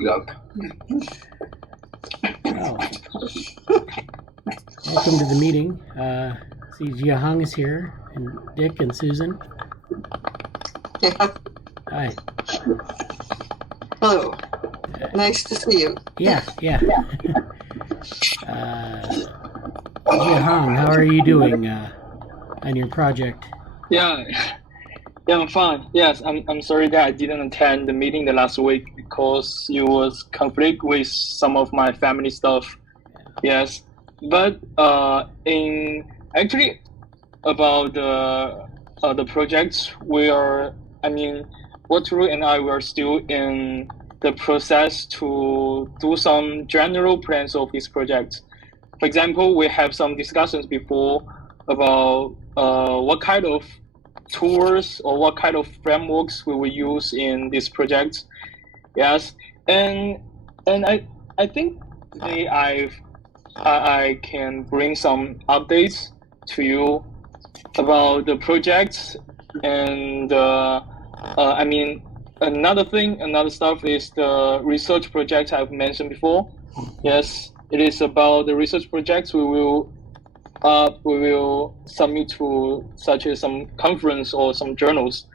Well, welcome to the meeting. See, Jiahang is here, and Dick and Susan. Yeah. Hi. Hello. Nice to see you. Yeah. Jiahang, how are you doing on your project? Yeah, I'm fine. Yes, I'm sorry that I didn't attend the meeting the last week because it was conflict with some of my family stuff. Yes, but actually about the projects Walter and I were still in the process to do some general plans of this project. For example, we have some discussions before about what kind of tools or what kind of frameworks we will use in this project. Yes, and I think today I can bring some updates to you about the project, and another stuff is the research project I've mentioned before. Yes, it is about the research projects we will submit to such as some conference or some journals.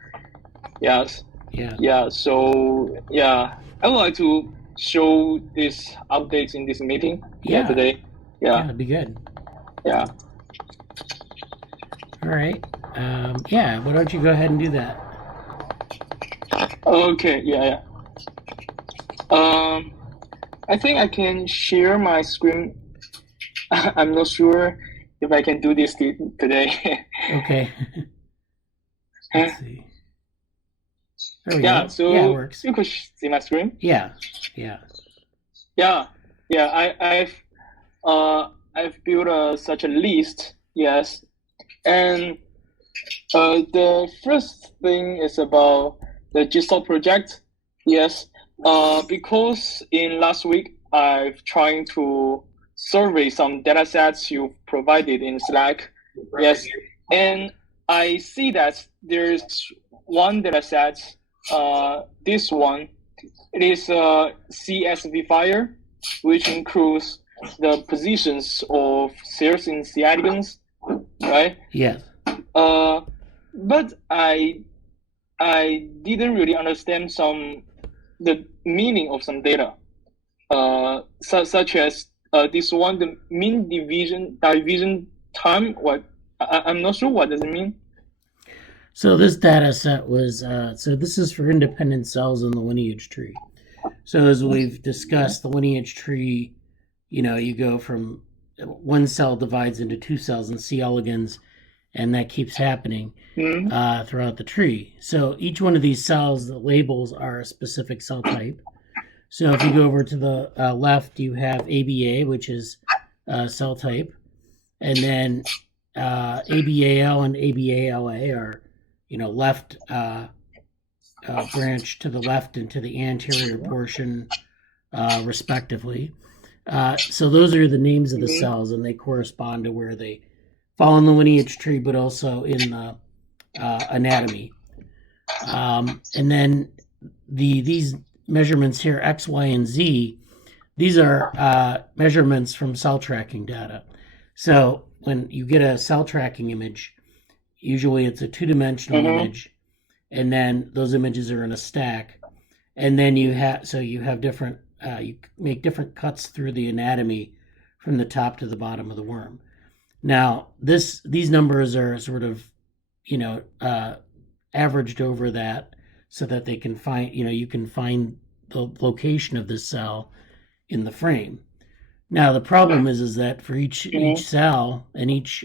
Yes. Yeah. So yeah, I would like to show these updates in this meeting. Today. Yeah. That'd be good. Yeah. All right. Why don't you go ahead and do that? Okay. Yeah. I think I can share my screen. I'm not sure if I can do this today. Okay. Let's see. There we go. So yeah, it works. You could see my screen. Yeah. I've built such a list. Yes, and the first thing is about the GSoC project. Yes, because in last week I've trying to survey some data sets you provided in Slack. Yes, and I see that there's one data set. This one, it is a CSV file, which includes the positions of cells in C elegans, right? Yes. But I didn't really understand the meaning of some data, such as this one, the mean division time. I'm not sure what does it mean. So this data set was, this is for independent cells in the lineage tree. So as we've discussed, the lineage tree, you go from one cell divides into two cells in C elegans, and that keeps happening throughout the tree. So each one of these cells, the labels are a specific cell type. So if you go over to the left, you have ABA, which is cell type, and then ABAL and ABALA are left branch to the left and to the anterior portion, respectively. So those are the names of the cells, and they correspond to where they fall in the lineage tree, but also in the anatomy. And then these measurements here, X, Y, and Z, these are measurements from cell tracking data. So when you get a cell tracking image, usually it's a two-dimensional image, and then those images are in a stack. And then you have different, you make different cuts through the anatomy from the top to the bottom of the worm. Now, these numbers are sort of, averaged over that so that they can find, you can find the location of the cell in the frame. Now, the problem is that for each cell and each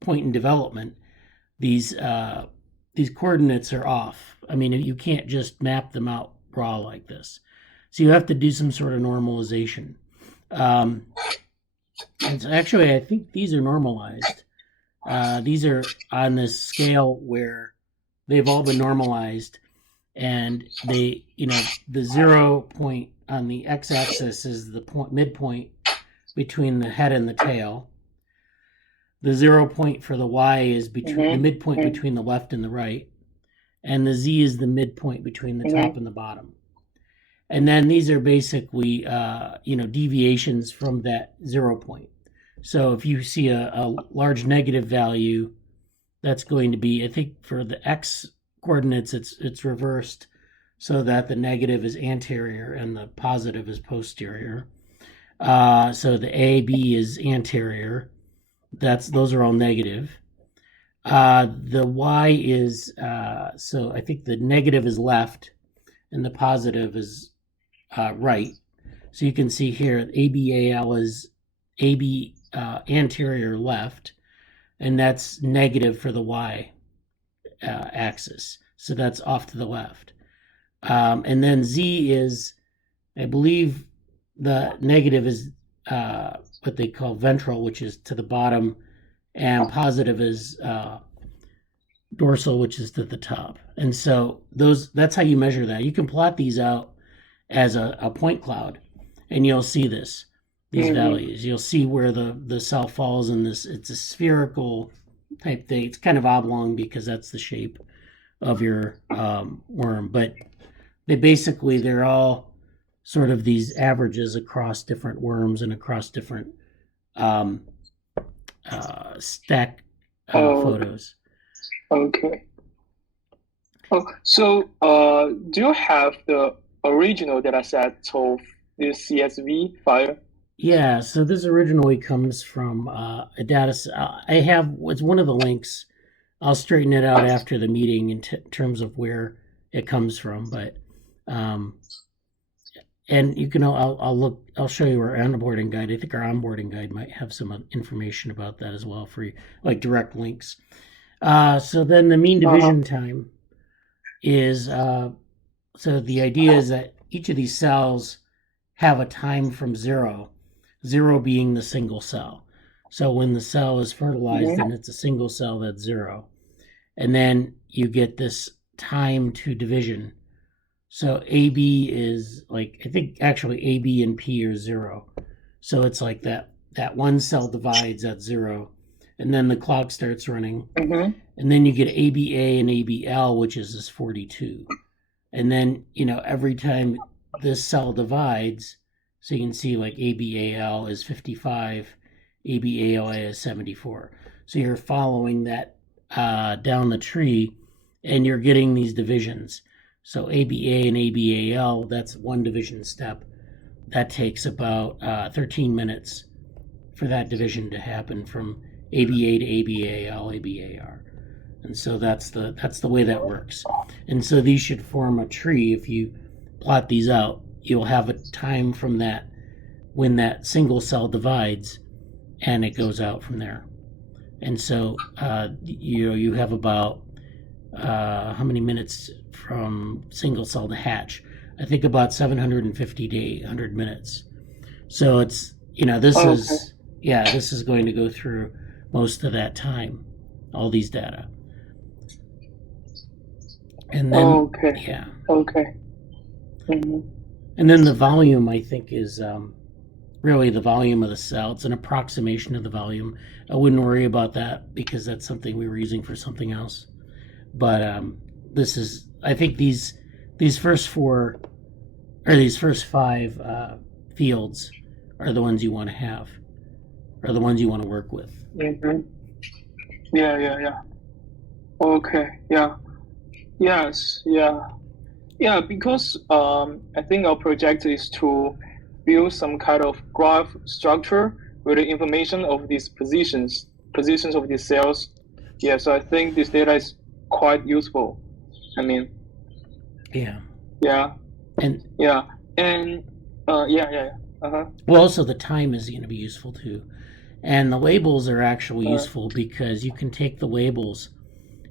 point in development, these coordinates are off. I mean, you can't just map them out raw like this. So you have to do some sort of normalization. And so actually, I think these are normalized. These are on this scale where they've all been normalized, and they, the 0 point on the x-axis is the midpoint between the head and the tail. The 0 point for the y is between the midpoint between the left and the right, and the z is the midpoint between the top and the bottom. And then these are basically, deviations from that 0 point. So if you see a large negative value, that's going to be, I think for the x coordinates, it's reversed so that the negative is anterior and the positive is posterior. So the A, B is anterior. Those are all negative. The Y is, so I think the negative is left and the positive is right. So you can see here, ABAL is AB anterior left, and that's negative for the Y axis. So that's off to the left. And then Z is, I believe the negative is what they call ventral, which is to the bottom, and positive is dorsal, which is to the top. And so that's how you measure that. You can plot these out as a point cloud, and you'll see these values. You'll see where the cell falls in this. It's a spherical type thing. It's kind of oblong because that's the shape of your worm. But they're all sort of these averages across different worms and across different stack photos. Okay. Oh, so do you have the original data set of this CSV file? Yeah, so this originally comes from a data set. It's one of the links. I'll straighten it out after the meeting in terms of where it comes from, but and you can, I'll show you our onboarding guide. I think our onboarding guide might have some information about that as well for you, like direct links. So then the mean division time is, so the idea is that each of these cells have a time from 0 being the single cell. So when the cell is fertilized and it's a single cell, that's 0. And then you get this time to division. So AB is like, I think actually AB and P are 0. So it's like that one cell divides at 0, and then the clock starts running. And then you get ABA and ABL, which is this 42. And then, every time this cell divides, so you can see like ABAL is 55, ABALA is 74. So you're following that down the tree, and you're getting these divisions. So ABA and ABAL, that's one division step. That takes about 13 minutes for that division to happen from ABA to ABAL, ABAR. And so that's the way that works. And so these should form a tree. If you plot these out, you'll have a time from that when that single cell divides, and it goes out from there. And so you have about how many minutes from single cell to hatch? I think about 750 to 800 minutes. So it's, this is going to go through most of that time, all these data. And then, and then the volume, I think, is really the volume of the cell. It's an approximation of the volume. I wouldn't worry about that because that's something we were using for something else. But I think these first 4 or these first 5 fields are the ones you want to have, are the ones you want to work with. Yeah. Okay. Yeah. Yes. Yeah. Because I think our project is to build some kind of graph structure with the information of these positions of these cells. Yeah. So I think this data is quite useful. I mean. Yeah. And Well, also the time is going to be useful too. And the labels are actually useful because you can take the labels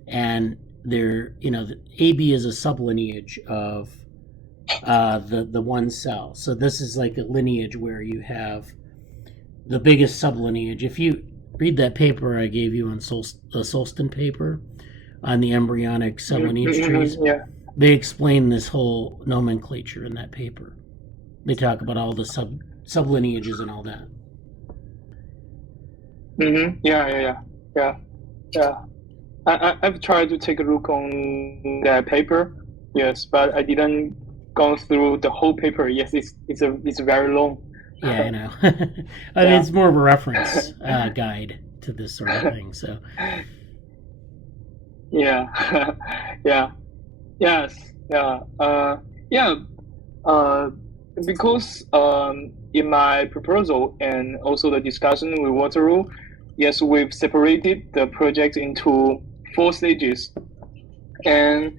and they're, the AB is a sublineage of the one cell. So this is like a lineage where you have the biggest sublineage. If you read that paper I gave you on the Solston paper on the embryonic sublineage trees, they explain this whole nomenclature in that paper. They talk about all the sublineages and all that. Yeah. I've tried to take a look on that paper, yes, but I didn't gone through the whole paper. Yes, it's very long. Yeah, I know. I mean, it's more of a reference guide to this sort of thing. So. Yeah, yeah, yes, yeah, yeah. Because in my proposal and also the discussion with Waterloo, yes, we've separated the project into 4 stages, and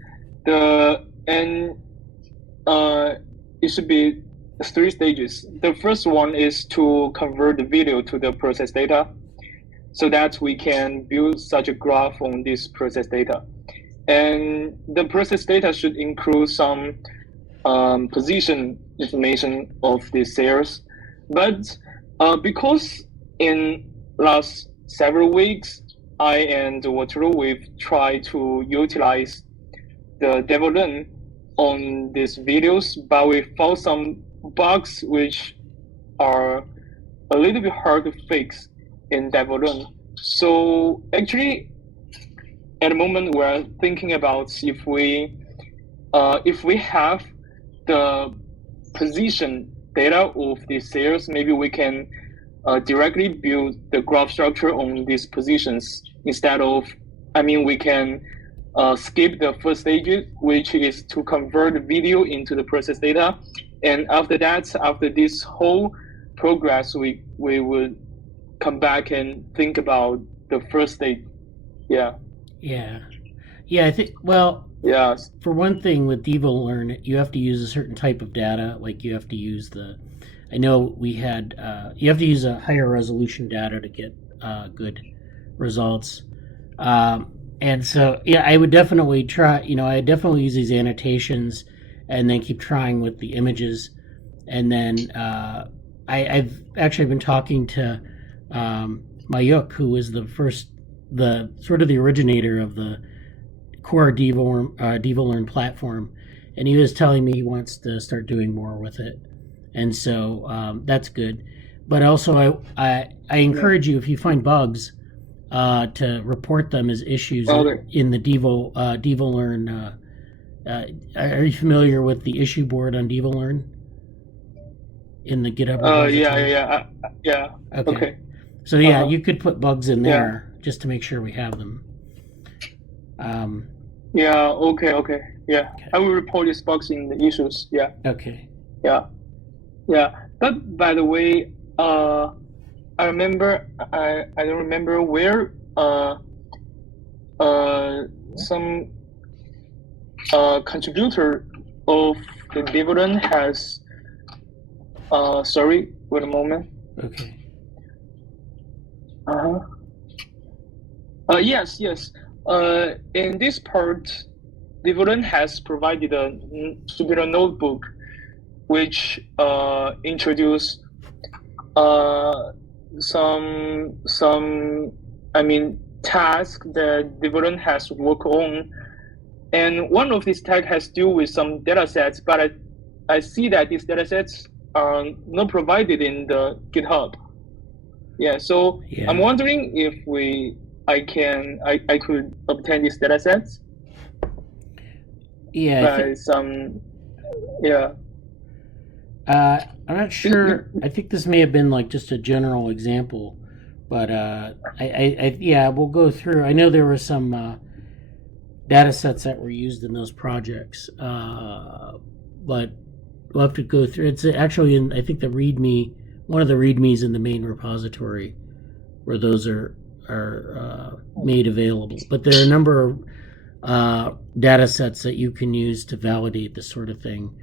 it should be 3 stages. The first one is to convert the video to the process data, so that we can build such a graph on this process data. And the process data should include some position information of the cells. But because in last several weeks, I and Waterloo, we've tried to utilize the DevoWorm on these videos, but we found some bugs which are a little bit hard to fix in DevoWorm. So actually, at the moment, we're thinking about if we have the position data of these cells, maybe we can directly build the graph structure on these positions instead of, we can skip the first stage, which is to convert the video into the process data. And after that, after this whole progress, we would come back and think about the first stage. Yeah. I think, well, yeah. For one thing, with DevoWorm, you have to use a certain type of data. Like you have to use I know we had, you have to use a higher resolution data to get good results. And so, I would definitely try, I definitely use these annotations and then keep trying with the images. And then I've actually been talking to Mayuk, who was the originator of the core DevoWorm platform, and he was telling me he wants to start doing more with it, and so that's good. But also, I encourage you, if you find bugs, to report them as issues in the DevoWorm. Are you familiar with the issue board on DevoWorm in the GitHub? Yeah. Okay. So you could put bugs in there just to make sure we have them. Okay. Yeah. Okay. I will report this bugs in the issues. Yeah. Okay. Yeah. But by the way, I remember I don't remember where some contributor of the DevoWorm has sorry, wait a moment. Okay. Yes. In this part, DevoWorm has provided a Jupyter notebook, which introduce some tasks that DevoWorm has worked on, and one of these tasks has to do with some data sets, but I see that these data sets are not provided in the GitHub. So I'm wondering if I could obtain these data sets. I'm not sure. I think this may have been like just a general example, but we'll go through. I know there were some data sets that were used in those projects, but we'll have to go through. It's actually in, I think, the README, one of the READMEs in the main repository, where those are made available. But there are a number of data sets that you can use to validate this sort of thing.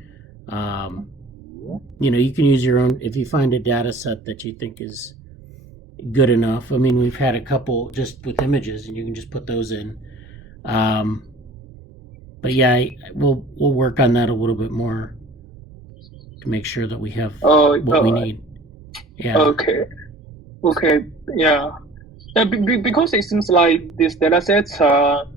You can use your own, if you find a data set that you think is good enough. We've had a couple just with images, and you can just put those in. But we'll work on that a little bit more to make sure that we have what we need. Okay. Because it seems like these data sets are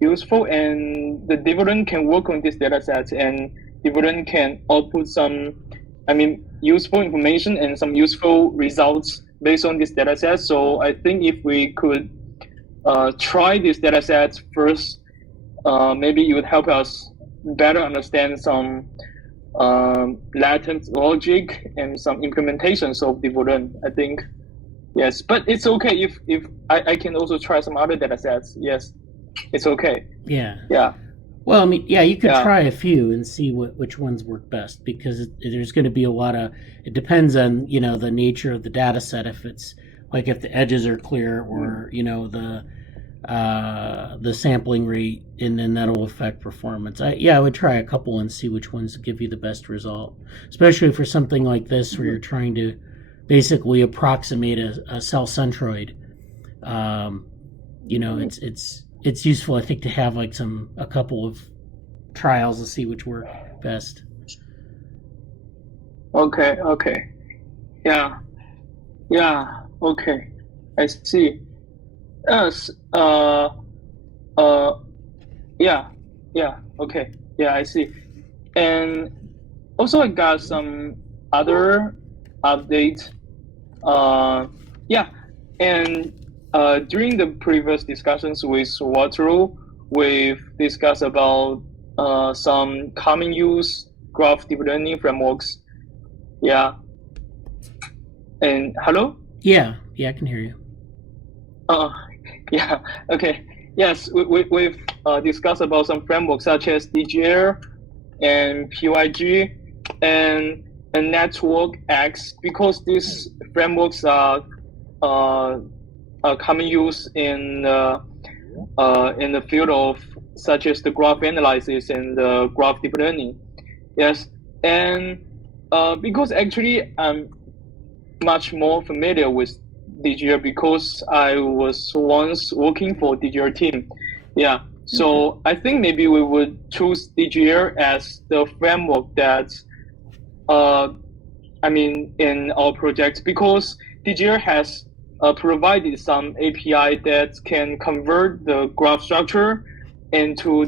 useful, and the DevoWorm can work on these data sets, and DevoWorm can output some, useful information and some useful results based on this data set. So I think if we could try these data sets first, maybe it would help us better understand some latent logic and some implementations of DevoWorm, I think. Yes, but it's okay if I can also try some other data sets. Yes, it's okay. Yeah. Yeah. Well, I mean, yeah, you could Yeah. try a few and see which ones work best, because there's going to be a lot of. It depends on the nature of the data set. If it's like if the edges are clear, or the sampling rate, and then that'll affect performance. I would try a couple and see which ones give you the best result, especially for something like this where you're trying to basically approximate a cell centroid. It's useful, I think, to have like a couple of trials to see which work best. Okay. Yeah. Okay. I see. Yes. Yeah. Okay. Yeah, I see. And also, I got some other update. Yeah. And during the previous discussions with Watero, we've discussed about some common use graph deep learning frameworks. Yeah. And hello? Yeah, I can hear you. Yeah. Okay. Yes, we've discussed about some frameworks such as DGL and PYG and Network X, because these frameworks are common use in the field of such as the graph analysis and the graph deep learning. Yes, and because actually I'm much more familiar with DGL because I was once working for DGL team. Yeah, so I think maybe we would choose DGL as the framework that in our project, because DGL has provided some API that can convert the graph structure into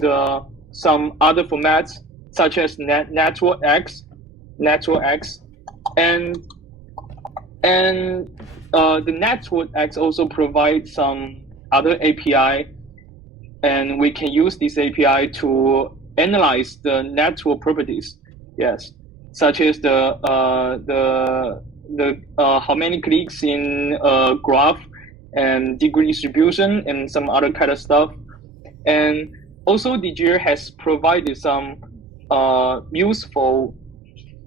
some other formats such as Network X, and the Network X also provides some other API, and we can use this API to analyze the network properties. Yes, such as the how many clicks in a graph and degree distribution and some other kind of stuff. And also DGL has provided some useful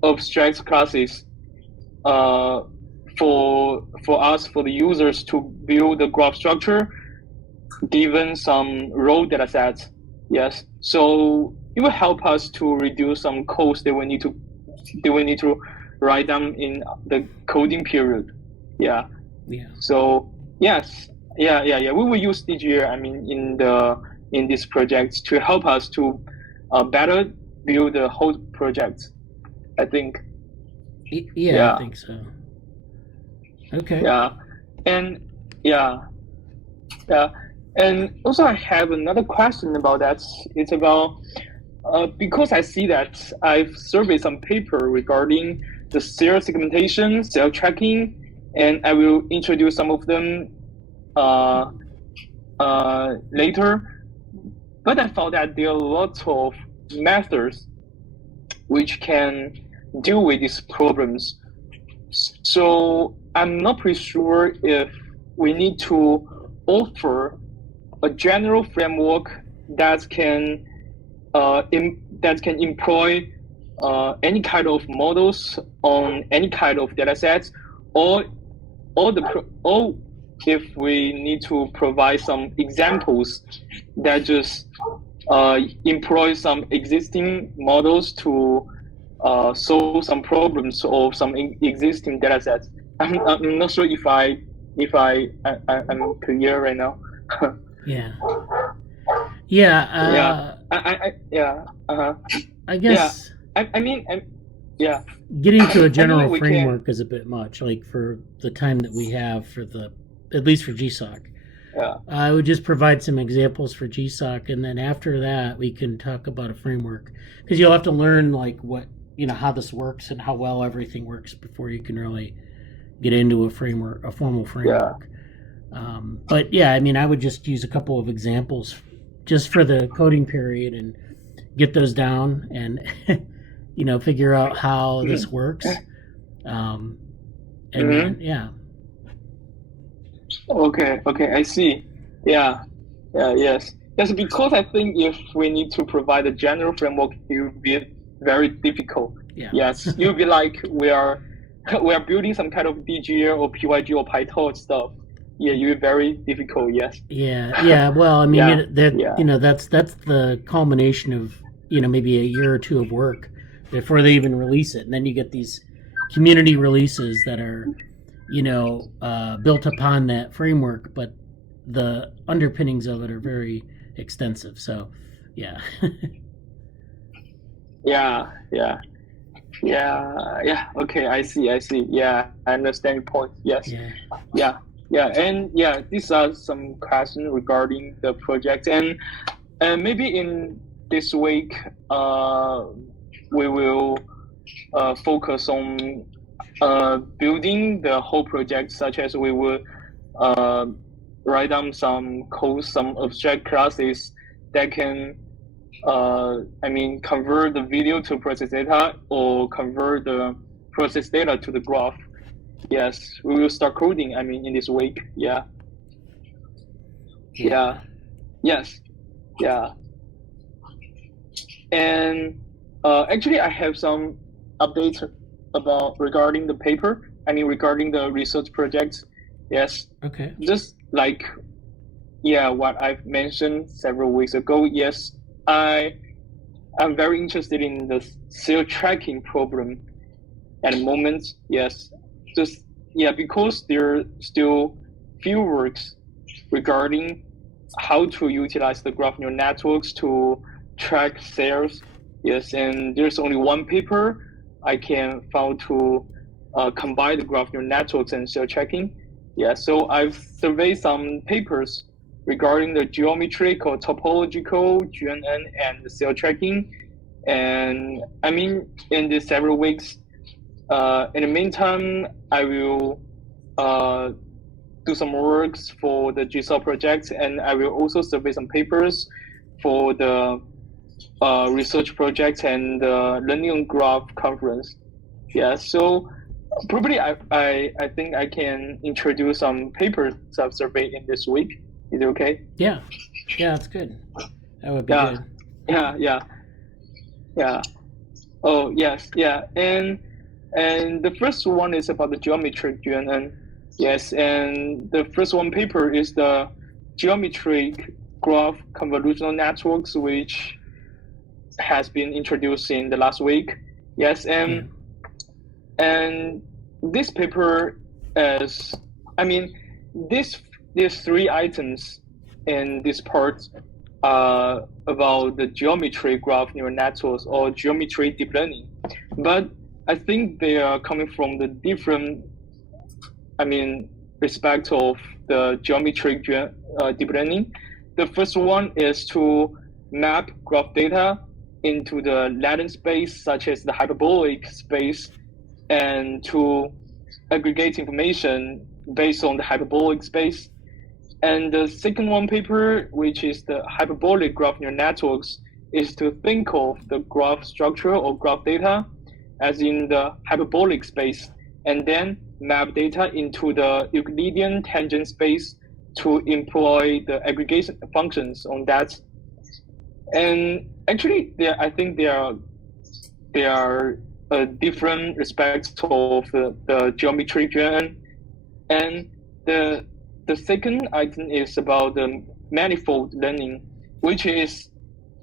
abstract classes for the users to build the graph structure given some raw data sets. Yes, so it will help us to reduce some codes that we need to write down in the coding period. Yeah. So yes, yeah. We will use DGL. In this project to help us to better build the whole project, I think. Yeah, I think so. Okay. Yeah, and and also I have another question about that. It's about because I see that I've surveyed some paper regarding the cell segmentation, cell tracking, and I will introduce some of them later. But I found that there are lots of methods which can deal with these problems. So I'm not pretty sure if we need to offer a general framework that can employ any kind of models on any kind of data sets, or if we need to provide some examples that just employ some existing models to solve some problems of some existing data sets. I'm not sure if I'm clear right now. Yeah. I guess. Yeah. Getting to a general framework is a bit much, like for the time that we have at least for GSoC. Yeah. I would just provide some examples for GSoC, and then after that we can talk about a framework, because you'll have to learn like how this works and how well everything works before you can really get into a formal framework. But yeah, I would just use a couple of examples just for the coding period and get those down, and figure out how this works. And then, yeah. Okay, I see. Yes. Yes, because I think if we need to provide a general framework, it would be very difficult. Yeah. Yes, it would be like we are building some kind of DG or PYG or PyTorch stuff. Yeah, it would be very difficult. Yes. Yeah. Well, I mean, Yeah. that's the culmination of maybe a year or two of work before they even release it, and then you get these community releases that are built upon that framework, but the underpinnings of it are very extensive. So, yeah. Yeah. Okay, I see. Yeah, I understand your point. Yes. Yeah, and these are some questions regarding the project, and maybe in this week, we will focus on building the whole project, such as we will write down some code, some abstract classes that can convert the video to process data or convert the process data to the graph. Yes, we will start coding, in this week. Yeah. Yes. Yeah. And actually, I have some updates regarding the paper. Regarding the research project. Yes. Okay. Just like, what I've mentioned several weeks ago. Yes, I'm very interested in the cell tracking problem at the moment. Yes. Because there are still few works regarding how to utilize the graph neural networks to track cells. Yes, and there's only one paper I can found to combine the graph neural networks and cell tracking. Yeah, so I've surveyed some papers regarding the geometric or topological GNN and the cell tracking. And in these several weeks, in the meantime, I will do some works for the GSoC project, and I will also survey some papers for the research project and the Learning on Graph conference. Yeah, so probably I think I can introduce some papers I've surveyed in this week. Is it okay? Yeah, that's good. That would be good. Yeah. Oh, yes, yeah. And the first one is about the geometric GNN. Yes, and the first one paper is the geometric graph convolutional networks, which has been introduced in the last week. Yes, and this paper is, these three items in this part are about the geometry graph neural networks or geometry deep learning, but I think they are coming from the different, respect of the geometric deep learning. The first one is to map graph data into the Latin space, such as the hyperbolic space, and to aggregate information based on the hyperbolic space. And the second one paper, which is the hyperbolic graph neural networks, is to think of the graph structure or graph data as in the hyperbolic space, and then map data into the Euclidean tangent space to employ the aggregation functions on that. And actually, I think they are different respects of the geometry GNN. And the second item is about the manifold learning, which is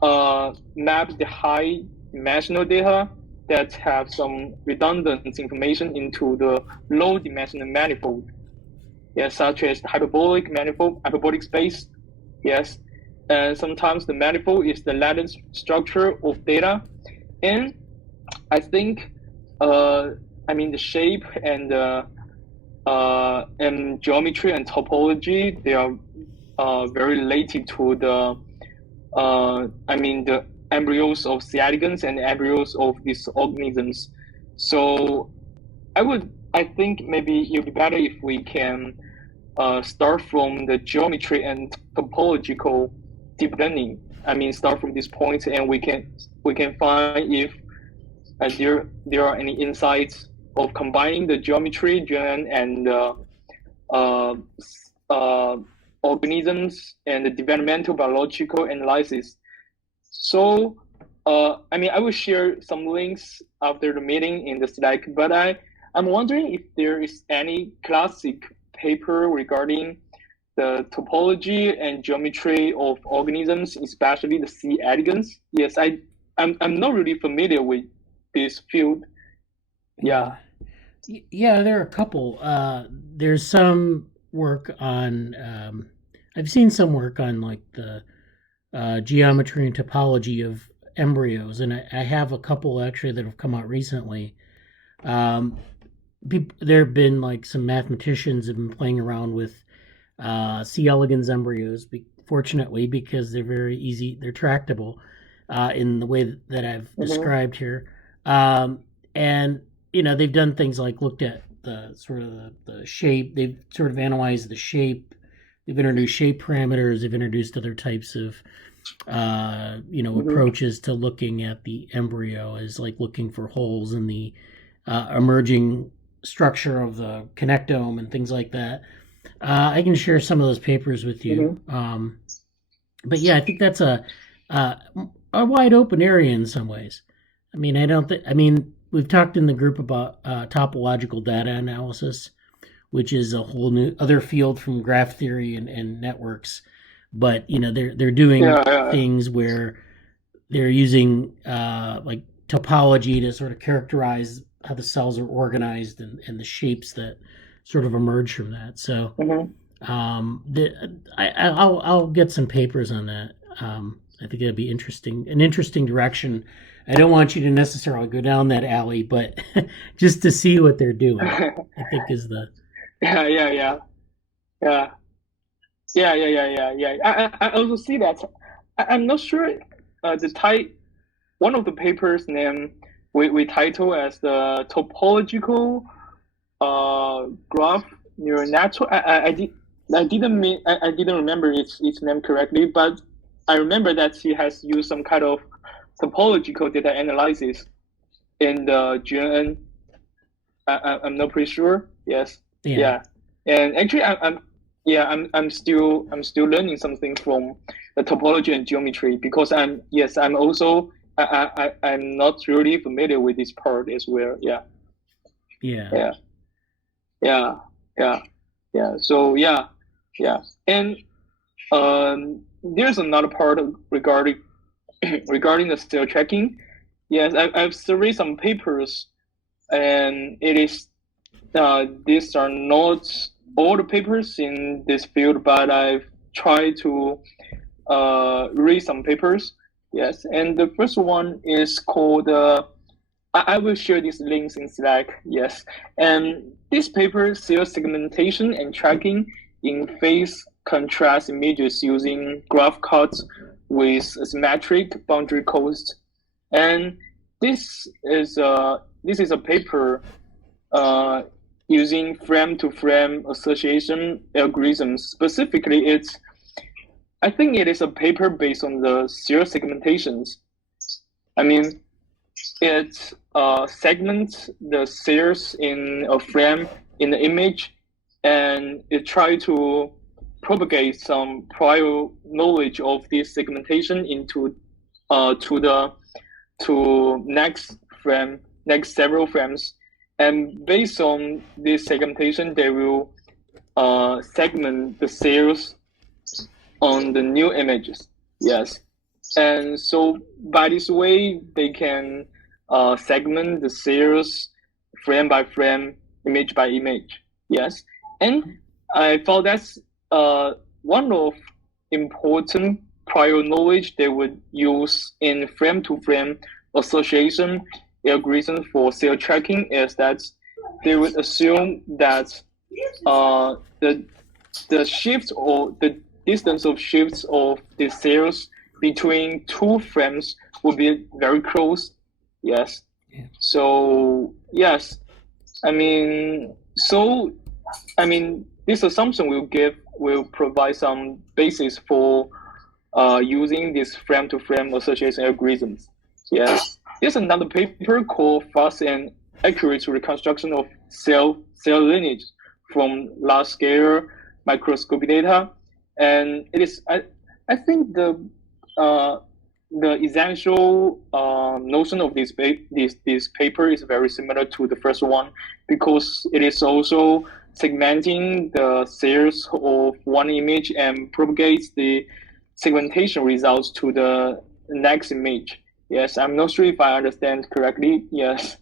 map the high dimensional data that have some redundant information into the low dimensional manifold. Yes, such as the hyperbolic manifold, hyperbolic space. Yes, and sometimes the manifold is the lattice structure of data, and I think the shape and geometry and topology, they are very related to the the embryos of C. elegans and embryos of these organisms. So I think maybe it would be better if we can start from the geometry and topological deep learning. Start from this point, and we can find if there are any insights of combining the geometry, GNN, and organisms and the developmental biological analysis. So, I will share some links after the meeting in the Slack, but I'm wondering if there is any classic paper regarding the topology and geometry of organisms, especially the C. elegans. Yes, I'm not really familiar with this field. Yeah. Yeah, there are a couple. There's some work on, I've seen some work on like the geometry and topology of embryos, and I have a couple actually that have come out recently. There have been like some mathematicians have been playing around with C. elegans embryos, fortunately, because they're very easy, they're tractable in the way that I've described here. And they've done things like looked at the sort of the shape. They've sort of analyzed the shape. They've introduced shape parameters. They've introduced other types of, approaches to looking at the embryo, as like looking for holes in the emerging structure of the connectome and things like that. I can share some of those papers with you. But yeah, I think that's a wide open area in some ways. We've talked in the group about topological data analysis, which is a whole new other field from graph theory and networks. But they're doing things where they're using like topology to sort of characterize how the cells are organized and the shapes that sort of emerge from that. So I'll get some papers on that. I think it'd be an interesting direction. I don't want you to necessarily go down that alley, but just to see what they're doing, I think is the Yeah. I also see that. I'm not sure one of the papers name we title as the topological graph neural network. I didn't remember its name correctly, but I remember that he has used some kind of topological data analysis in the GNN. I'm not pretty sure. Yes. Yeah. And actually, I'm still learning something from the topology and geometry, because I'm also I'm not really familiar with this part as well. Yeah. So and there's another part regarding the cell tracking. Yes, I've surveyed some papers, and it is these are not all the papers in this field, but I've tried to read some papers. Yes, and the first one is called I will share these links in Slack. Yes, and this paper, cell segmentation and tracking in phase contrast images using graph cuts with symmetric boundary codes. And this is a paper using frame-to-frame association algorithms. Specifically, I think it is a paper based on the cell segmentations. It segments the cells in a frame in the image, and it tries to propagate some prior knowledge of this segmentation into to next several frames, and based on this segmentation, they will segment the cells on the new images. Yes, and so by this way, they can segment the cells frame by frame, image by image. Yes, and I thought that's one of important prior knowledge they would use in frame-to-frame association algorithm for cell tracking is that they would assume that the shift or the distance of shifts of the cells between two frames would be very close. Yes. Yeah. So yes, this assumption will provide some basis for using these frame-to-frame association algorithms. Yes. There's another paper called Fast and Accurate Reconstruction of Cell Lineage from Large-Scale Microscopy Data, and it is I think the essential notion of this paper is very similar to the first one, because it is also segmenting the cells of one image and propagates the segmentation results to the next image. Yes, I'm not sure if I understand correctly. Yes,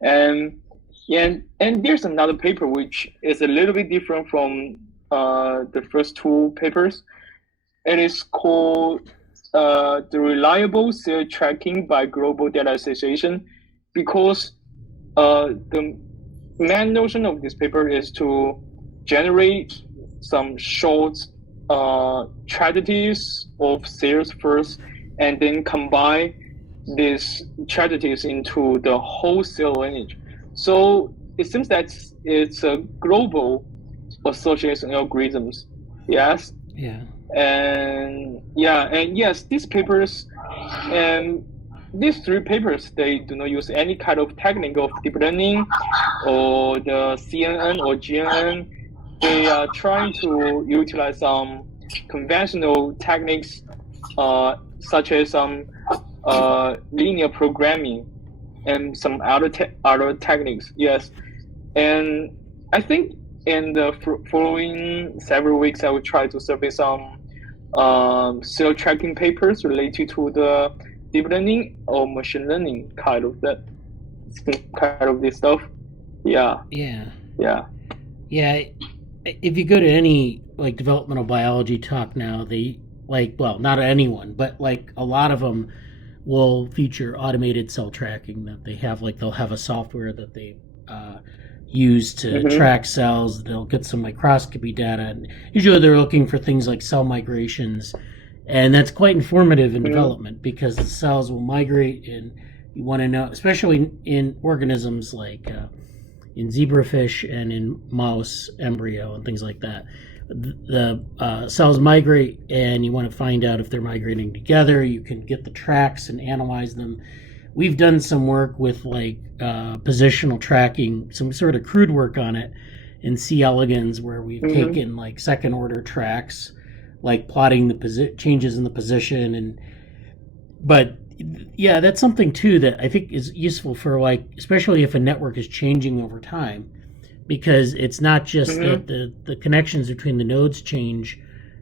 and there's another paper which is a little bit different from the first two papers. It is called the Reliable Cell Tracking by Global Data Association, because the main notion of this paper is to generate some short trajectories of cells first, and then combine these trajectories into the whole cell lineage. So it seems that it's a global association algorithms. Yes. Yeah. And yes, these papers and these three papers, they do not use any kind of technique of deep learning or the CNN or GNN. They are trying to utilize some conventional techniques, such as some linear programming and some other techniques. Yes, and I think in the following several weeks, I will try to survey some cell tracking papers related to the deep learning or machine learning kind of this stuff. Yeah. If you go to any like developmental biology talk now, they not anyone, but like a lot of them will feature automated cell tracking, that they have they'll have a software that they use to track cells. They'll get some microscopy data, and usually they're looking for things like cell migrations, and that's quite informative in development, because the cells will migrate, and you want to know, especially in organisms like in zebrafish and in mouse embryo and things like that. The cells migrate, and you want to find out if they're migrating together. You can get the tracks and analyze them. We've done some work with positional tracking, some sort of crude work on it in C. elegans, where we've taken second order tracks, like plotting the changes in the position. But yeah, that's something too that I think is useful for especially if a network is changing over time, because it's not just that the connections between the nodes change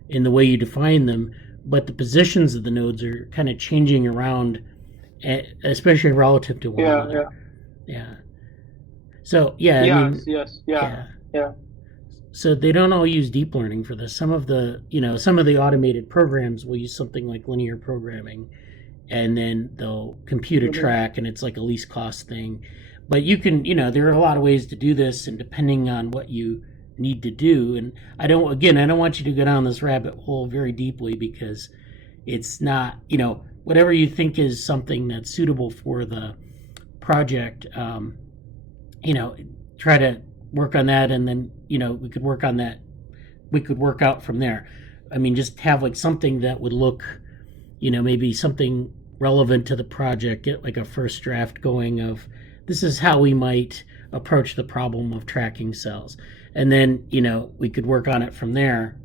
in the way you define them, but the positions of the nodes are kind of changing around, especially relative to one another. Yeah. So yeah, So they don't all use deep learning for this. Some of the automated programs will use something like linear programming, and then they'll compute a track, and it's like a least cost thing. But you can, there are a lot of ways to do this, and depending on what you need to do. And I don't want you to go down this rabbit hole very deeply, because it's not, whatever you think is something that's suitable for the project, try to work on that, and then, we could work on that. We could work out from there. I mean, just have something that would look, maybe something relevant to the project, get a first draft going of, this is how we might approach the problem of tracking cells. And then, we could work on it from there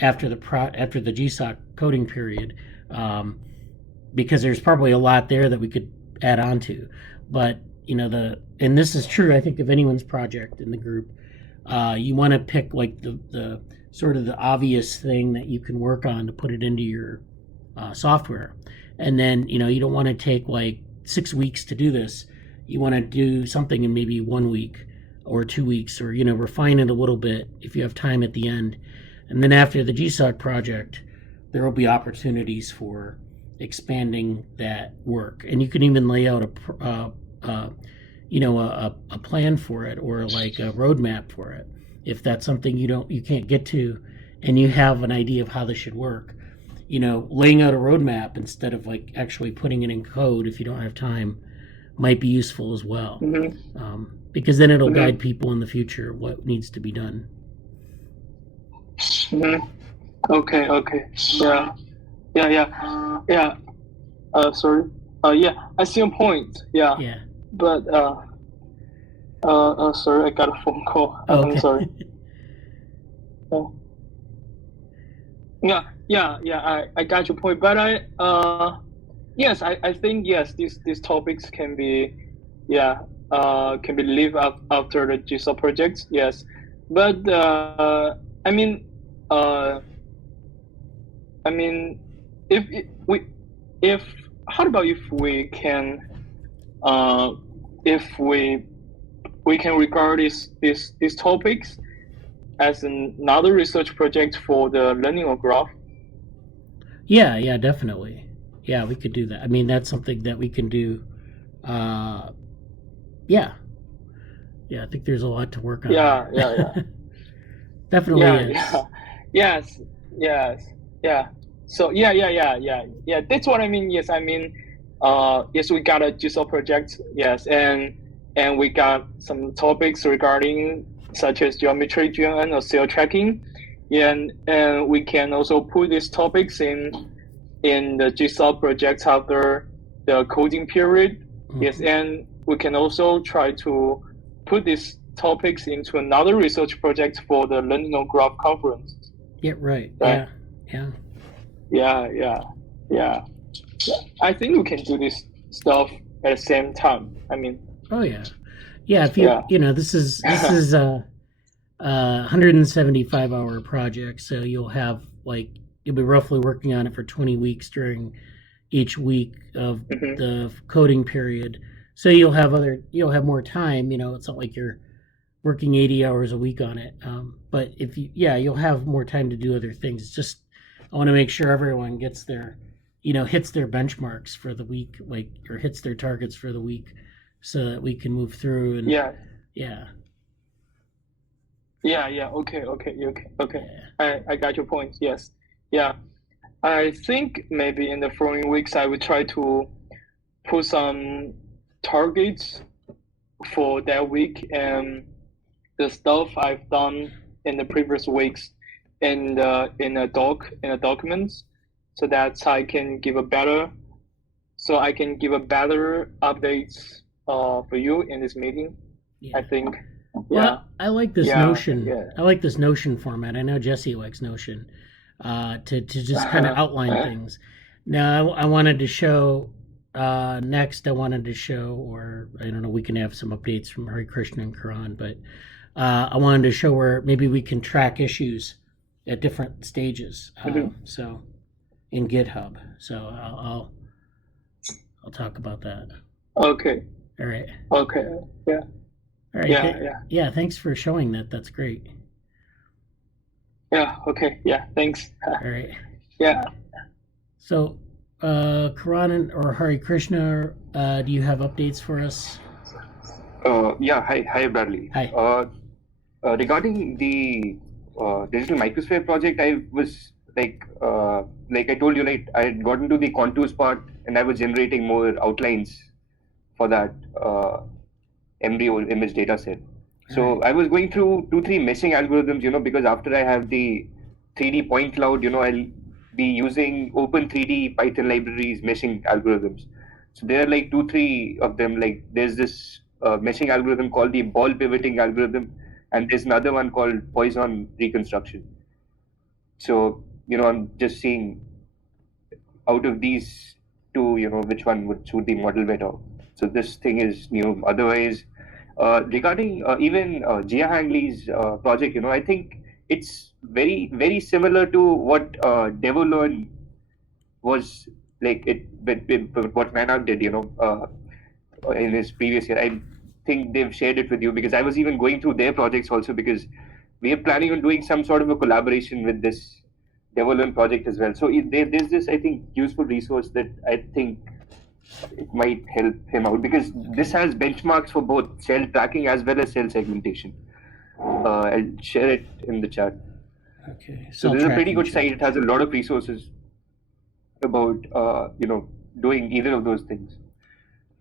after the GSoC coding period, because there's probably a lot there that we could add on to. But, and this is true, I think, of anyone's project in the group. You want to pick the sort of the obvious thing that you can work on to put it into your software. And then, you don't want to take 6 weeks to do this. You want to do something in maybe 1 week or 2 weeks, or, refine it a little bit if you have time at the end. And then after the GSoC project, there will be opportunities for expanding that work. And you can even lay out a plan for it, or a roadmap for it, if that's something you can't get to, and you have an idea of how this should work. Laying out a roadmap instead of actually putting it in code, if you don't have time, might be useful as well, because then it'll guide people in the future what needs to be done. Okay. Yeah. Sorry. Yeah, I see your point. Yeah. Yeah. But sorry, I got a phone call. Okay. I'm sorry. Yeah. I got your point. But yes, I think yes, these topics can be, can be live up after the GSoC project. Yes, but I mean, if if how about if we can, if we can regard these topics as another research project for the learning of graph? Yeah, definitely. Yeah, we could do that. I mean, that's something that we can do. Yeah, I think there's a lot to work on. Yeah. Definitely is. Yes. So yeah. That's what I mean. Yes, I mean, yes, we got a GSoC project. Yes, and we got some topics regarding such as geometry, GNN, or cell tracking. Yeah, and we can also put these topics in the GSoC project after the coding period. Mm-hmm. Yes, and we can also try to put these topics into another research project for the Learning on Graph conference. Yeah, right. Yeah. I think we can do this stuff at the same time. I mean. Oh yeah. If you this is a 175-hour project, so you'll be roughly working on it for 20 weeks during each week of mm-hmm. the coding period. So you'll have more time. It's not like you're working 80 hours a week on it. But if you'll have more time to do other things. It's just I want to make sure everyone gets their, hits their benchmarks for the week, or hits their targets for the week, so that we can move through and Yeah. Okay. Yeah. I got your point. Yes. Yeah. I think maybe in the following weeks I will try to put some targets for that week and the stuff I've done in the previous weeks in a documents, so that I can give a better updates for you in this meeting. Yeah. I think. Well, I like this Notion. Yeah. I like this Notion format. I know Jesse likes Notion, to just kind of outline things. Now, I wanted to show next. Or I don't know. We can have some updates from Harikrishna and Karan, but I wanted to show where maybe we can track issues at different stages. So in GitHub. So I'll talk about that. Okay. All right. Okay. Yeah. All right. Yeah. Thanks for showing that. That's great. Yeah. Okay. Yeah. Thanks. All right. Yeah. So, Karan or Harikrishna, do you have updates for us? Hi, Bradley. Hi. Regarding the digital microsphere project, I was like I told you, I had gotten to the contours part and I was generating more outlines for that embryo image data set. So I was going through 2-3 meshing algorithms, because after I have the 3D point cloud, I'll be using open 3D Python libraries meshing algorithms. So there are 2-3 of them. There's this meshing algorithm called the ball pivoting algorithm, and there's another one called Poisson reconstruction. So, I'm just seeing out of these two, which one would suit the model better. So this thing is new. Otherwise, regarding even Jiahang Lee's project, I think it's very, very similar to what DevoWorm was what Manag did, in his previous year. I think they've shared it with you because I was even going through their projects also, because we are planning on doing some sort of a collaboration with this DevoWorm project as well. So there's this, I think, useful resource that I think it might help him out, because this has benchmarks for both cell tracking as well as cell segmentation. I'll share it in the chat. Okay. So this is a pretty good site. It has a lot of resources about doing either of those things.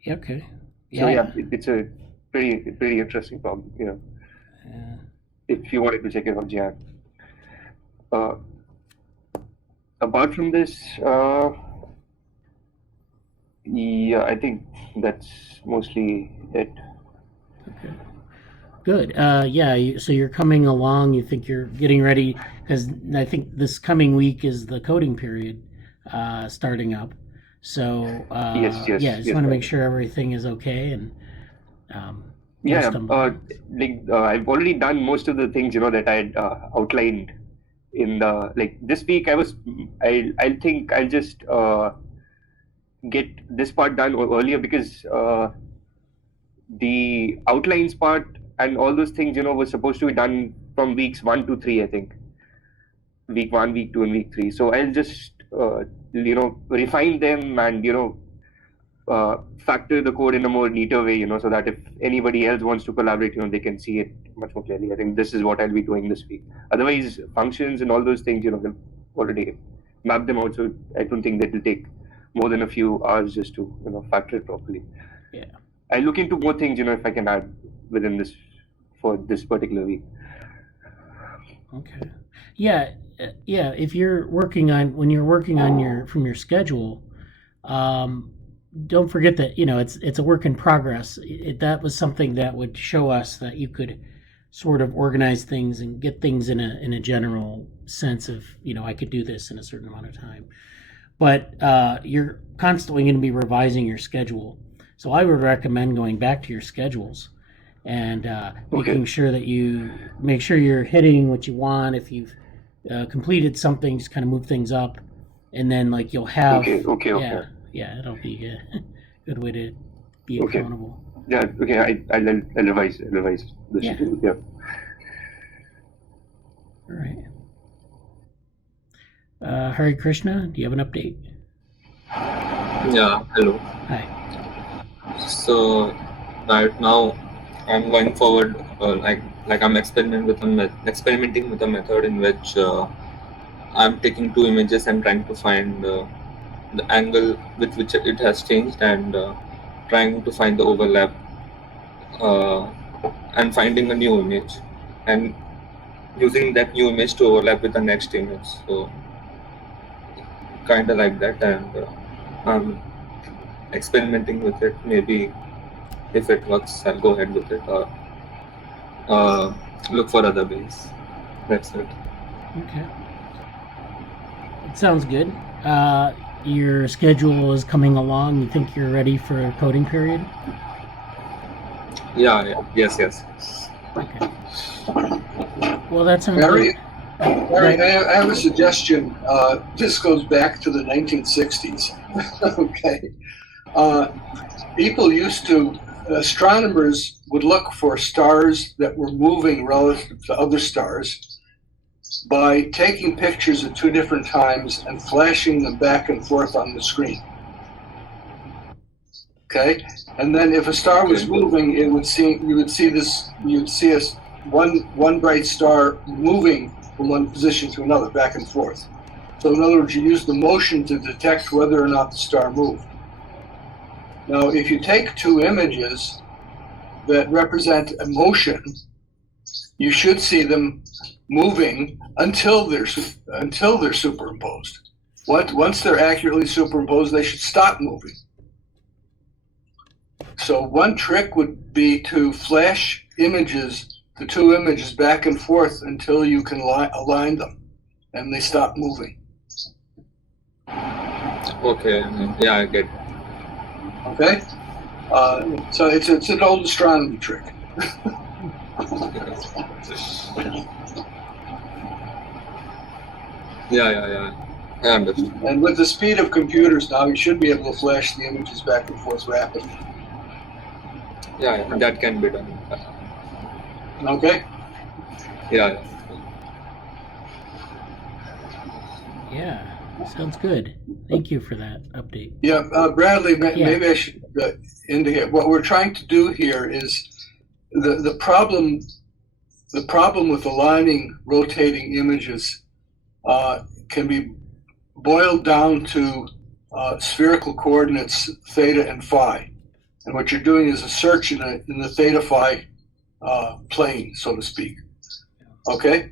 Okay. So it's a pretty interesting problem. If you wanted to check it out, Jiahang. Apart from this, Yeah, I think that's mostly it. Okay. Good. So you're coming along. You think you're getting ready because I think this coming week is the coding period starting up. So Yes, I just yes. want to make sure everything is okay and no Yeah, stumbling. I've already done most of the things that I had outlined in the this week. I think I'll just get this part done earlier because the outlines part and all those things was supposed to be done from weeks 1 to 3, I think. Week 1, week 2, and week 3. So I'll just refine them and factor the code in a more neater way, so that if anybody else wants to collaborate, they can see it much more clearly. I think this is what I'll be doing this week. Otherwise, functions and all those things, they've already mapped them out. So I don't think that will take more than a few hours just to factor it properly. Yeah. I'll look into more things, if I can add within this for this particular week. Okay. Yeah. If you're working on from your schedule, don't forget that it's a work in progress. That was something that would show us that you could sort of organize things and get things in a general sense of I could do this in a certain amount of time. But you're constantly going to be revising your schedule, so I would recommend going back to your schedules and making sure that you're hitting what you want. If you've completed something, just kind of move things up, and then you'll have Yeah, it'll be a good way to be accountable. Yeah, okay, I'll revise the schedule. Yeah. All right. Harikrishna, do you have an update? Yeah, hello. Hi. So right now I'm going forward I'm experimenting with a method in which I'm taking two images and trying to find the angle with which it has changed and trying to find the overlap and finding a new image and using that new image to overlap with the next image. So kind of like that, and I'm experimenting with it. Maybe if it works, I'll go ahead with it, or look for other ways. That's it. Okay. It sounds good. Your schedule is coming along. You think you're ready for a coding period? Yes. Okay. Well, that sounds Harry, good. Harry, I have a suggestion. This goes back to the 1960s. Okay. Astronomers would look for stars that were moving relative to other stars by taking pictures at two different times and flashing them back and forth on the screen. Okay, and then if a star was moving, you would see one bright star moving from one position to another, back and forth. So in other words, you use the motion to detect whether or not the star moved. Now, if you take two images that represent a motion, you should see them moving until they're superimposed. Once they're accurately superimposed, they should stop moving. So one trick would be to flash the two images back and forth until you can align them, and they stop moving. Okay. Yeah, I get it. Okay? So it's an old astronomy trick. Yeah. I understand. And with the speed of computers now, you should be able to flash the images back and forth rapidly. Yeah, that can be done. Okay? Yeah. Yeah, sounds good. Thank you for that update. Yeah, Bradley, maybe I should indicate what we're trying to do here is the problem with aligning rotating images can be boiled down to spherical coordinates theta and phi. And what you're doing is a search in the theta phi plane, so to speak. Okay?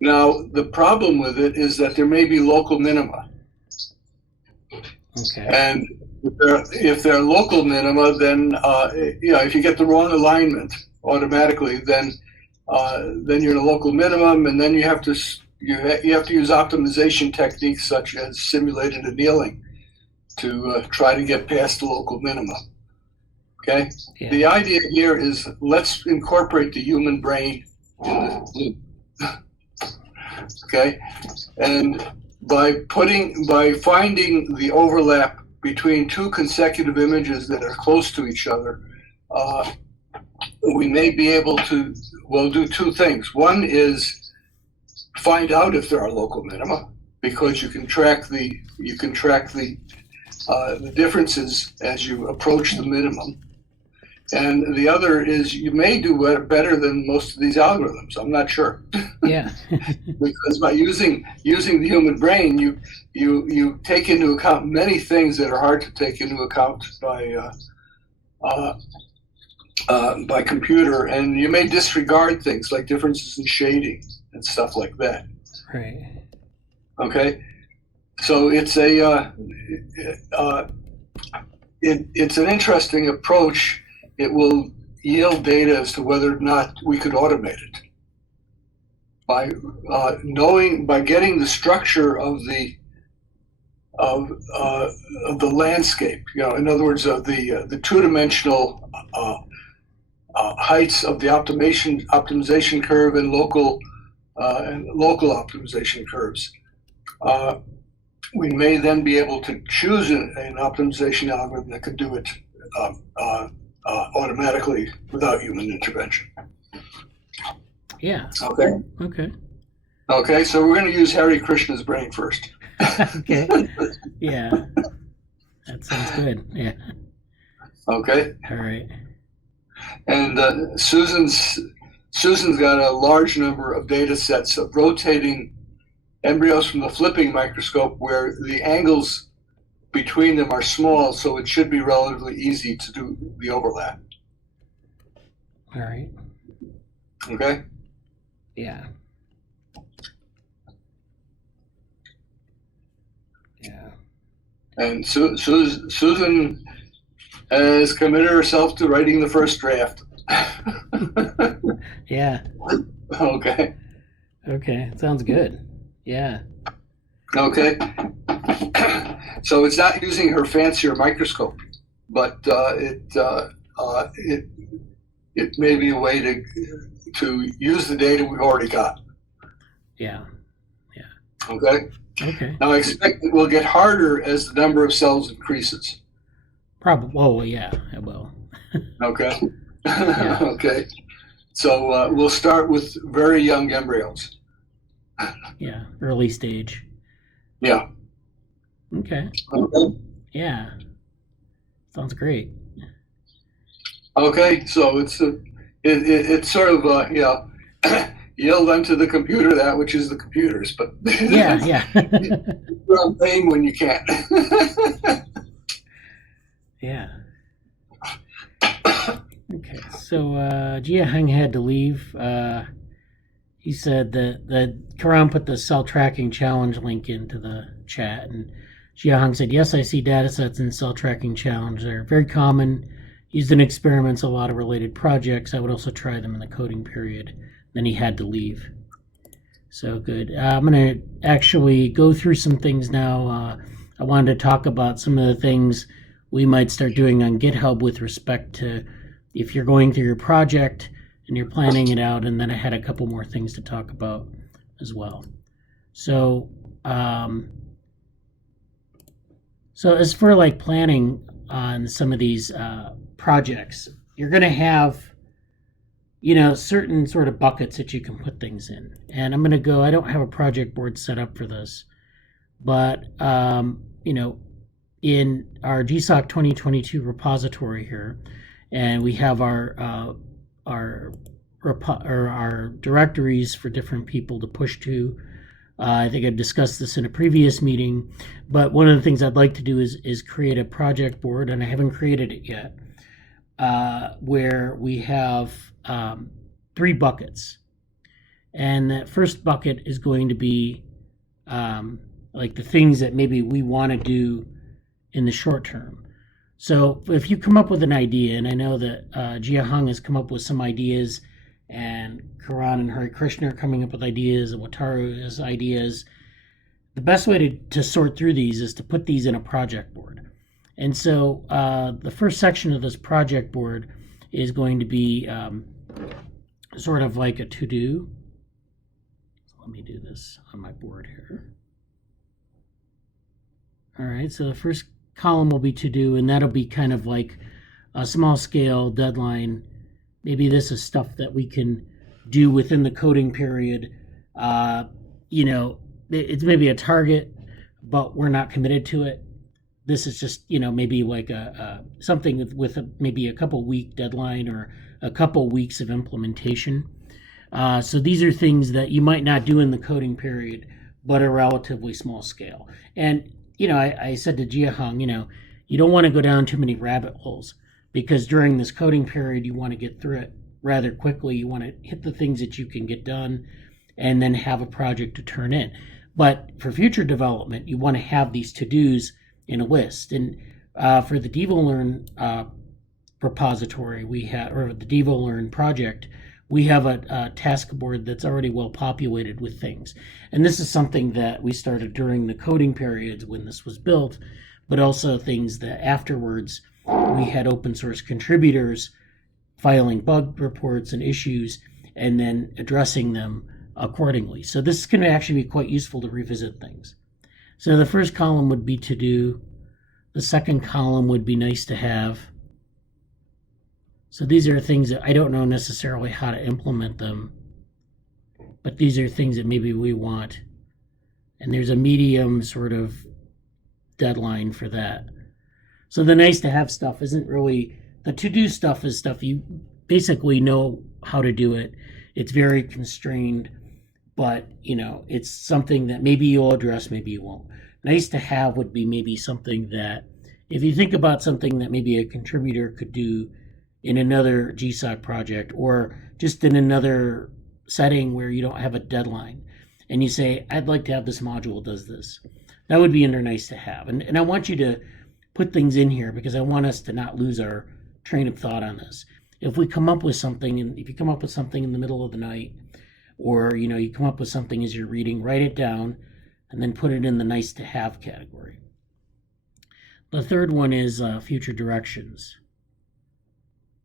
Now, the problem with it is that there may be local minima. Okay. And if they're local minima, then if you get the wrong alignment automatically, then you're in a local minimum, and then you have to use optimization techniques such as simulated annealing to try to get past the local minima. Okay. Yeah. The idea here is let's incorporate the human brain in the loop. Okay, and by finding the overlap between two consecutive images that are close to each other, we may be able to do two things. One is find out if there are local minima, because you can track the differences as you approach the minimum. And the other is you may do better than most of these algorithms. I'm not sure. Yeah. Because by using the human brain, you take into account many things that are hard to take into account by computer, and you may disregard things like differences in shading and stuff like that. Right. Okay. So it's it's an interesting approach. It will yield data as to whether or not we could automate it by getting the structure of the landscape. In other words, of the two-dimensional heights of the optimization curve and local optimization curves. We may then be able to choose an optimization algorithm that could do it automatically without human intervention. Yeah. Okay. Okay. Okay. So we're going to use Harikrishna's brain first. Okay. Yeah. That sounds good. Yeah. Okay. All right. And Susan's got a large number of data sets of rotating embryos from the flipping microscope where the angles between them are small, so it should be relatively easy to do the overlap. All right. Okay? Yeah. Yeah. And Susan has committed herself to writing the first draft. Yeah. Okay. Okay. Sounds good. Yeah. Okay. So it's not using her fancier microscope, but it may be a way to use the data we've already got. Yeah. Yeah. Okay. Okay. Now I expect it will get harder as the number of cells increases. Probably. Oh, yeah, it will. Okay. Yeah. Okay. So we'll start with very young embryos. Yeah. Early stage. Yeah. Okay. Yeah. Sounds great. Okay. So it's sort of yield unto the computer that which is the computer's, but yeah. You're on pain when you can't. Yeah. Okay. So Jiahang had to leave. He said that Karan put the cell tracking challenge link into the chat, and Jiahang said, yes, I see datasets in cell tracking challenge. They're very common, used in experiments, a lot of related projects. I would also try them in the coding period. Then he had to leave. So good. I'm going to actually go through some things now. I wanted to talk about some of the things we might start doing on GitHub with respect to if you're going through your project and you're planning it out, and then I had a couple more things to talk about as well. So, so as for like planning on some of these projects, you're going to have, certain sort of buckets that you can put things in. And I'm going to go, I don't have a project board set up for this, but, in our GSoC 2022 repository here, and we have our directories for different people to push to. I think I've discussed this in a previous meeting, but one of the things I'd like to do is create a project board, and I haven't created it yet, where we have 3 buckets. And that first bucket is going to be like the things that maybe we want to do in the short term. So if you come up with an idea, and I know that Jiahang has come up with some ideas, and Karan and Harikrishna are coming up with ideas, and Wataru has ideas, the best way to sort through these is to put these in a project board. And so the first section of this project board is going to be sort of like a to-do. Let me do this on my board here. All right, so the first column will be to do, and that'll be kind of like a small scale deadline. Maybe this is stuff that we can do within the coding period. It's maybe a target, but we're not committed to it. This is just, maybe like something with maybe a couple week deadline or a couple weeks of implementation. So these are things that you might not do in the coding period, but are relatively small scale. And I said to Jiahang, you don't want to go down too many rabbit holes, because during this coding period, you want to get through it rather quickly. You want to hit the things that you can get done and then have a project to turn in. But for future development, you want to have these to-dos in a list. And for the DevoLearn repository, or the DevoLearn project, we have a task board that's already well populated with things. And this is something that we started during the coding periods when this was built, but also things that afterwards we had open source contributors filing bug reports and issues and then addressing them accordingly. So this is going to actually be quite useful to revisit things. So the first column would be to do. The second column would be nice to have. So these are things that I don't know necessarily how to implement them, but these are things that maybe we want. And there's a medium sort of deadline for that. So the nice to have stuff isn't really, the to-do stuff is stuff you basically know how to do it. It's very constrained, but it's something that maybe you'll address, maybe you won't. Nice to have would be maybe something that, if you think about something that maybe a contributor could do in another GSoC project, or just in another setting where you don't have a deadline, and you say, I'd like to have this module does this. That would be nice to have. And I want you to put things in here because I want us to not lose our train of thought on this. If we come up with something, and if you come up with something in the middle of the night, or you come up with something as you're reading, write it down, and then put it in the nice to have category. The third one is future directions.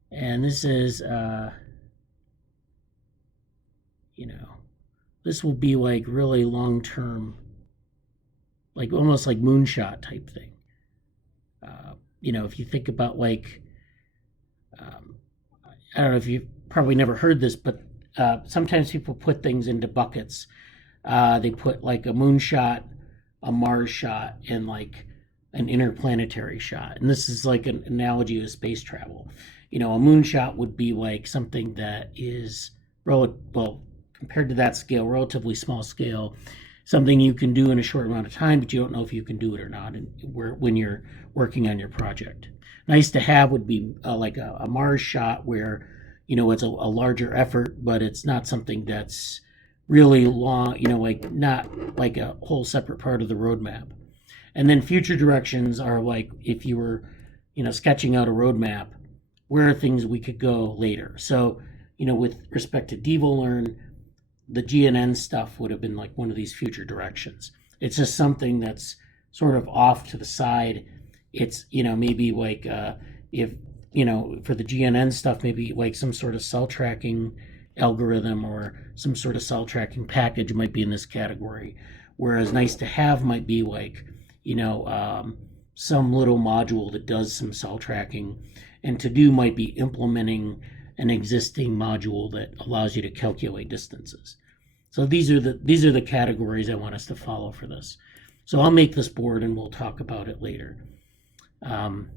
And this is, this will be like really long-term, like almost like moonshot type thing. If you think about like, I don't know if you've probably never heard this, but sometimes people put things into buckets. They put like a moonshot, a Mars shot, and like an interplanetary shot. And this is like an analogy of space travel. A moonshot would be like something that is, compared to that scale, relatively small scale, something you can do in a short amount of time, but you don't know if you can do it or not when you're working on your project. Nice to have would be like a Mars shot where, it's a larger effort, but it's not something that's really long, like not like a whole separate part of the roadmap. And then future directions are like if you were, sketching out a roadmap, where are things we could go later? So, with respect to DevoLearn, the GNN stuff would have been like one of these future directions. It's just something that's sort of off to the side. It's, maybe like if, for the GNN stuff, maybe like some sort of cell tracking algorithm or some sort of cell tracking package might be in this category. Whereas nice to have might be like, some little module that does some cell tracking, and to do might be implementing an existing module that allows you to calculate distances. So these are the categories I want us to follow for this. So I'll make this board and we'll talk about it later. Then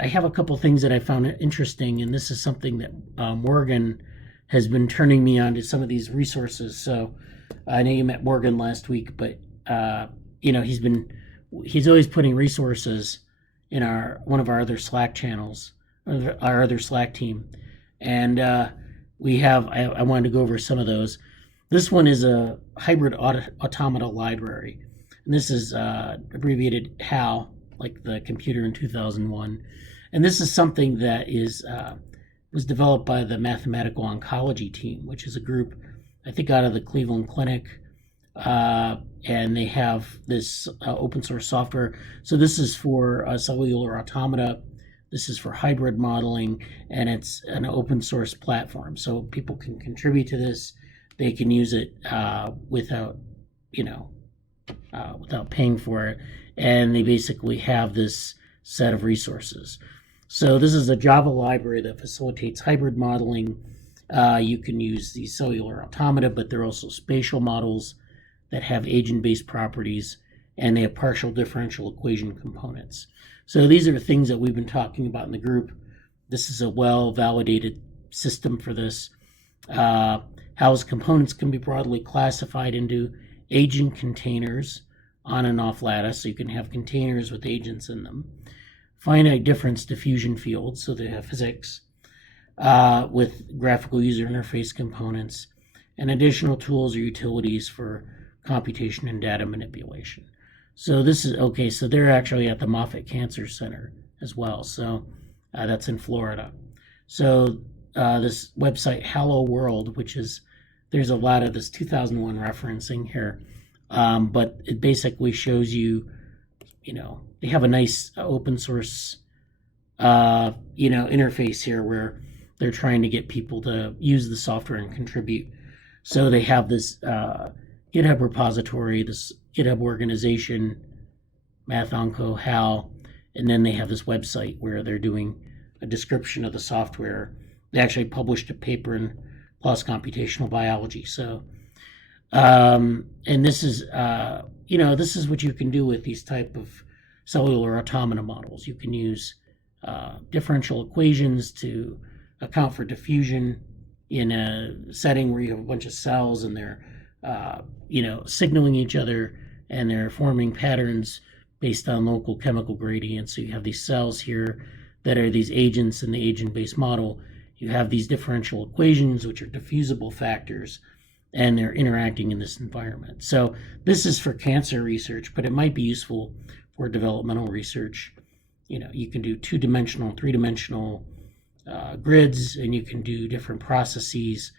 I have a couple things that I found interesting, and this is something that Morgan has been turning me on to some of these resources. So I know you met Morgan last week, but he's always putting resources in one of our other Slack channels, or our other Slack team, and I wanted to go over some of those. This one is a hybrid automata library. and this is abbreviated HAL, like the computer in 2001. And this is something that was developed by the Mathematical Oncology team, which is a group, I think, out of the Cleveland Clinic. And they have this open source software. So this is for cellular automata. This is for hybrid modeling, and it's an open source platform. So people can contribute to this. They can use it without paying for it. And they basically have this set of resources. So this is a Java library that facilitates hybrid modeling. You can use these cellular automata, but they're also spatial models that have agent-based properties, and they have partial differential equation components. So these are things that we've been talking about in the group. This is a well-validated system for this. House components can be broadly classified into agent containers on and off lattice, so you can have containers with agents in them. Finite difference diffusion fields, so they have physics, with graphical user interface components, and additional tools or utilities for computation and data manipulation. So this is okay. So they're actually at the Moffitt Cancer Center as well. So that's in Florida. So this website Hello World, there's a lot of this 2001 referencing here, but it basically shows you, they have a nice open source, interface here where they're trying to get people to use the software and contribute. So they have this GitHub repository, this GitHub organization, MathOnco, HAL, and then they have this website where they're doing a description of the software. They actually published a paper in PLOS Computational Biology. So, and this is, this is what you can do with these type of cellular automata models. You can use differential equations to account for diffusion in a setting where you have a bunch of cells and they're signaling each other, and they're forming patterns based on local chemical gradients. So you have these cells here that are these agents in the agent-based model. You have these differential equations, which are diffusible factors, and they're interacting in this environment. So this is for cancer research, but it might be useful for developmental research. You can do 2-dimensional, 3-dimensional grids, and you can do different processes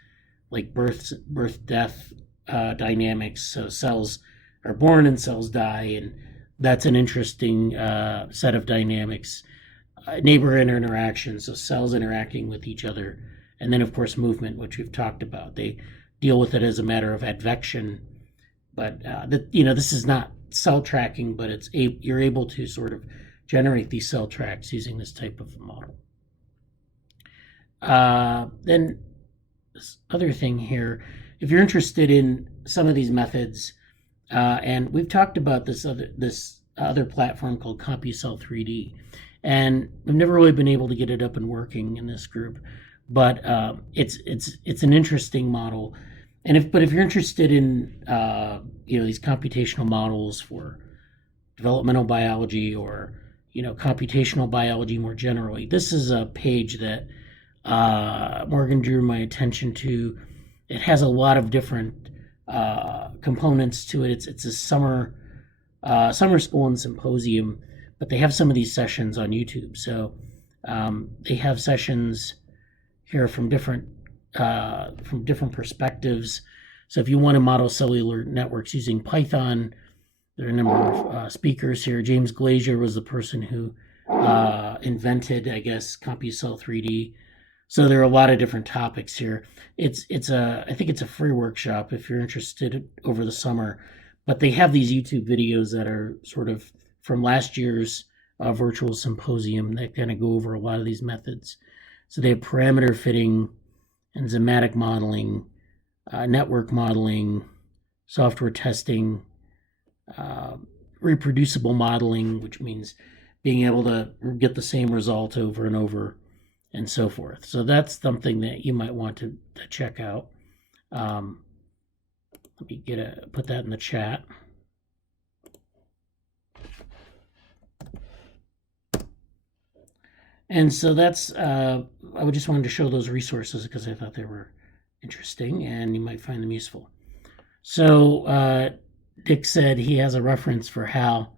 like birth-death dynamics. So cells are born and cells die, and that's an interesting set of dynamics. Neighbor interactions, so cells interacting with each other, and then of course movement, which we've talked about. They deal with it as a matter of advection, but this is not cell tracking, but you're able to sort of generate these cell tracks using this type of model. Then this other thing here, if you're interested in some of these methods, and we've talked about this other platform called CompuCell 3D, and we've never really been able to get it up and working in this group, but it's an interesting model. And if you're interested in these computational models for developmental biology or computational biology more generally, this is a page that Morgan drew my attention to. It has a lot of different components to it. It's a summer school and symposium, but they have some of these sessions on YouTube. So they have sessions here from different perspectives. So if you want to model cellular networks using Python, there are a number of speakers here. James Glazier was the person who invented, I guess, CompuCell 3D. So there are a lot of different topics here. I think it's a free workshop if you're interested over the summer. But they have these YouTube videos that are sort of from last year's virtual symposium that kind of go over a lot of these methods. So they have parameter fitting, enzymatic modeling, network modeling, software testing, reproducible modeling, which means being able to get the same result over and over, and so forth. So that's something that you might want to check out. Let me put that in the chat. And so that's, I just wanted to show those resources because I thought they were interesting and you might find them useful. So Dick said he has a reference for how.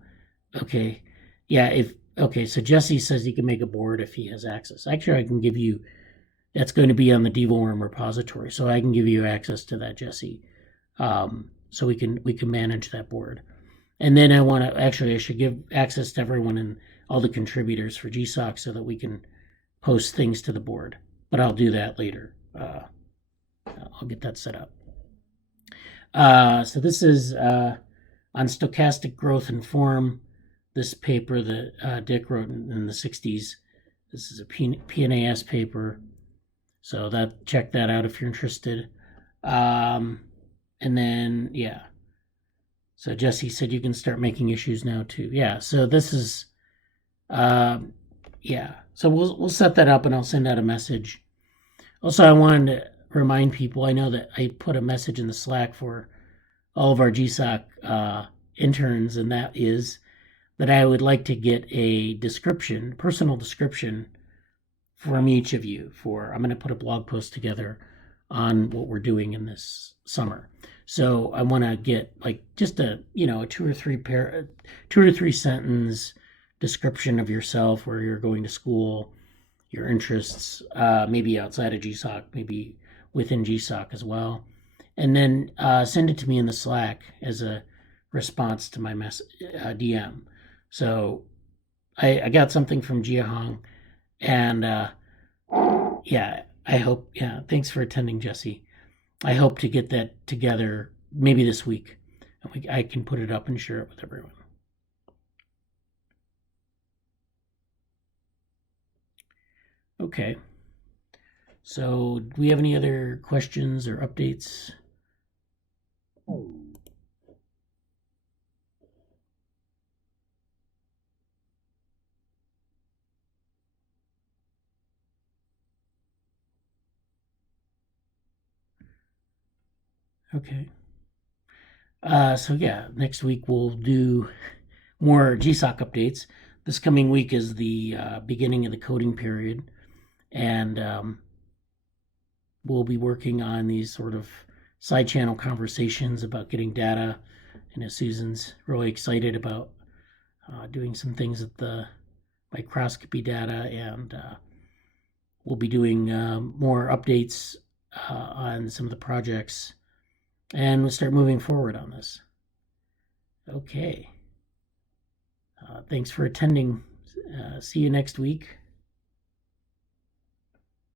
Okay. Yeah, so Jesse says he can make a board if he has access. Actually, I can give you, that's going to be on the DevoWorm repository, so I can give you access to that, Jesse. So we can manage that board. And then I should give access to everyone and all the contributors for GSoC so that we can post things to the board. But I'll do that later. I'll get that set up. So this is on stochastic growth and form. This paper that Dick wrote in the 60s. This is a PNAS paper. So check that out if you're interested. And then, yeah. So Jesse said you can start making issues now too. Yeah, so this is, yeah. So we'll set that up and I'll send out a message. Also, I wanted to remind people, I know that I put a message in the Slack for all of our GSoC interns, and that is that I would like to get a personal description from each of you I'm going to put a blog post together on what we're doing in this summer. So I want to get like just a 2 or 3 sentence description of yourself, where you're going to school, your interests, maybe outside of GSoC, maybe within GSoC as well. And then send it to me in the Slack as a response to my DM. So I got something from Jiahang, and yeah, I hope, thanks for attending, Jesse. I hope to get that together maybe this week. I can put it up and share it with everyone. Okay. So do we have any other questions or updates? Okay. So yeah, next week we'll do more GSoC updates. This coming week is the beginning of the coding period, and we'll be working on these sort of side channel conversations about getting data. And Susan's really excited about doing some things with the microscopy data, and we'll be doing more updates on some of the projects, and we'll start moving forward on this. Okay. Thanks for attending. See you next week.